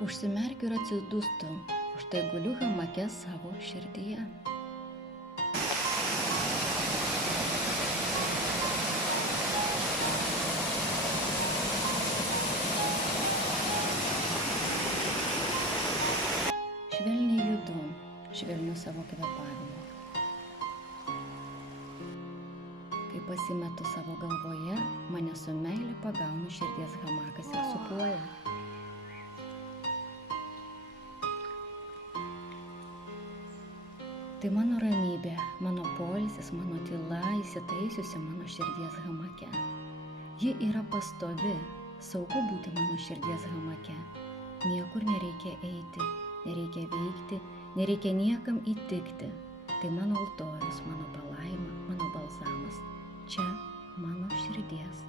Užsimerkiu ir atsidūstu, štai guliu hamake savo širdyje. Švelniai judu, švelniu savo kvėpavimu. Kai pasimetu savo galvoje, mane su meile pagauna širdies hamakas ir sūpuoja. Tai mano ramybė, mano poilsis, mano tyla įsitaisiusi mano širdies hamake. Ji yra pastovi, saugu būti mano širdies hamake. Niekur nereikia eiti, nereikia veikti, nereikia niekam įtikti. Tai mano altorius, mano palaima, mano balzamas. Čia mano širdies